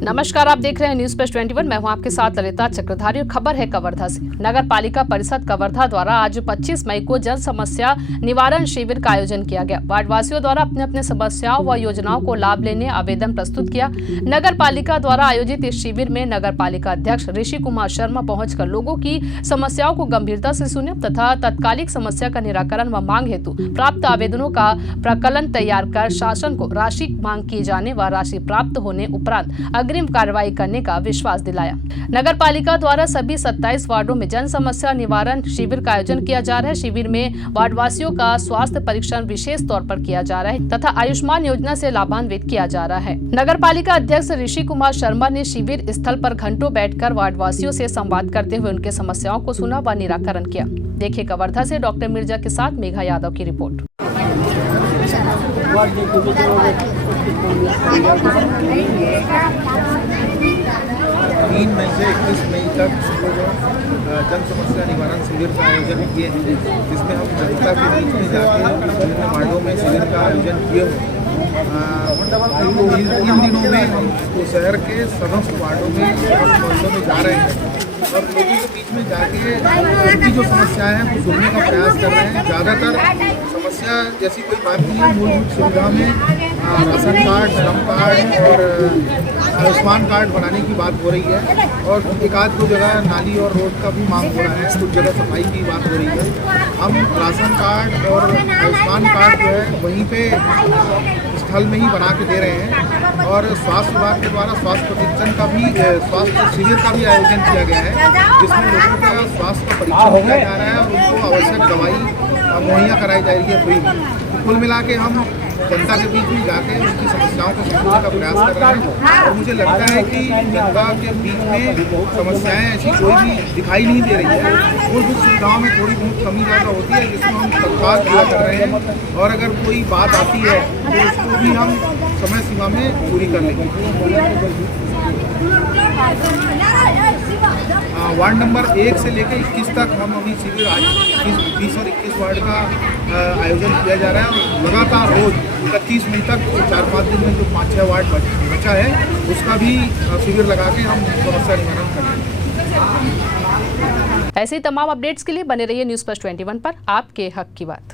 नमस्कार, आप देख रहे हैं न्यूज प्लस 21। मैं हूं आपके साथ ललिता चक्रधारी। खबर है कवर्धा से। नगर पालिका परिषद कवर्धा द्वारा आज 25 मई को जन समस्या निवारण शिविर का आयोजन किया गया। वार्ड वासियों द्वारा अपने अपने समस्याओं व योजनाओं को लाभ लेने आवेदन प्रस्तुत किया। नगर पालिका द्वारा आयोजित इस शिविर में नगर पालिका अध्यक्ष ऋषि कुमार शर्मा पहुंचकर लोगों की समस्याओं को गंभीरता से सुने तथा तत्कालिक समस्या का निराकरण व मांग हेतु प्राप्त आवेदनों का प्रकलन तैयार कर शासन को राशि मांग किए जाने व राशि प्राप्त होने उपरांत अग्रिम कार्रवाई करने का विश्वास दिलाया। नगर पालिका द्वारा सभी 27 वार्डों में जन समस्या निवारण शिविर का आयोजन किया जा रहा है। शिविर में वार्डवासियों का स्वास्थ्य परीक्षण विशेष तौर पर किया जा रहा है तथा आयुष्मान योजना से लाभान्वित किया जा रहा है। नगर पालिका अध्यक्ष ऋषि कुमार शर्मा ने शिविर स्थल पर घंटों बैठकर वार्डवासियों से संवाद करते हुए उनके समस्याओं को सुना व निराकरण किया। देखिए कवर्धा से डॉक्टर मिर्जा के साथ मेघा यादव की रिपोर्ट। 3 मई से 21 मई तक जन समस्या निवारण शिविर का आयोजन किए हैं, जिसमें हम जनता के बीच में जाके विभिन्न वार्डों में शिविर का आयोजन किए हुए। इन दिनों में हम शहर के समस्त वार्डों में जा रहे हैं और लोगों के बीच में जाके उनकी जो समस्याएं हैं वो सुनने का प्रयास कर रहे हैं। ज़्यादातर समस्या जैसी कोई बात नहीं है, मूलभूत सुविधा में राशन कार्ड, श्रम कार्ड और आयुष्मान कार्ड बनाने की बात हो रही है और एक आध दो जगह नाली और रोड का भी मांग हो रहा है, कुछ जगह सफाई की बात हो रही है। हम राशन कार्ड और आयुष्मान कार्ड जो है वहीं पे स्थल में ही बना के दे रहे हैं और स्वास्थ्य विभाग के द्वारा स्वास्थ्य प्रशिक्षण का भी स्वास्थ्य शिविर का भी आयोजन किया गया है, जिसमें लोगों का स्वास्थ्य का परीक्षण किया जा रहा है और उनको आवश्यक दवाई मुहैया कराई जा रही है फ्री में। कुल मिला के हम जनता के बीच में जाके उनकी समस्याओं को समझने का प्रयास कर रहे हैं और मुझे लगता है कि जनता के बीच में समस्याएं ऐसी कोई भी दिखाई नहीं दे रही है। मूलभूत सुविधाओं में थोड़ी बहुत कमी ज़्यादा होती है, जिसको हम तत्काल पूरा कर रहे हैं और अगर कोई बात आती है तो उसको भी हम समय सीमा में पूरी कर लेंगे। वार्ड नंबर 1 से लेकर 21 तक हम अभी शिविर आज 20 और 21 वार्ड का आयोजन किया जा रहा है और लगातार रोज 31 मई तक 4-5 दिन में जो 5-6 वार्ड बचा है उसका भी शिविर लगा के हम समस्या निवारण करेंगे। ऐसे ही तमाम अपडेट्स के लिए बने रहिए न्यूज प्लस 21 पर, आपके हक की बात।